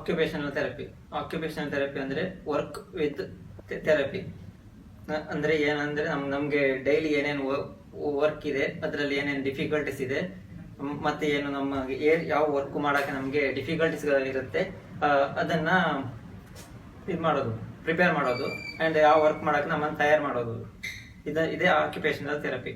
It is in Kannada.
ಆಕ್ಯುಪೇಷನಲ್ ಥೆರಪಿ ಅಂದರೆ ವರ್ಕ್ ವಿತ್ ಥೆರಪಿ. ಅಂದರೆ ಏನಂದರೆ ನಮಗೆ ಡೈಲಿ ಏನೇನು ವರ್ಕ್ ಇದೆ, ಅದರಲ್ಲಿ ಏನೇನು ಡಿಫಿಕಲ್ಟೀಸ್ ಇದೆ, ಮತ್ತೆ ಏನು ನಮಗೆ ಯಾವ ವರ್ಕ್ ಮಾಡೋಕ್ಕೆ ನಮಗೆ ಡಿಫಿಕಲ್ಟೀಸ್ ಇರುತ್ತೆ ಅದನ್ನು ಇದು ಮಾಡೋದು, ಪ್ರಿಪೇರ್ ಮಾಡೋದು, ಆ್ಯಂಡ್ ಯಾವ ವರ್ಕ್ ಮಾಡೋಕ್ಕೆ ನಮ್ಮನ್ನು ತಯಾರು ಮಾಡೋದು. ಇದೇ ಆಕ್ಯುಪೇಷನಲ್ ಥೆರಪಿ.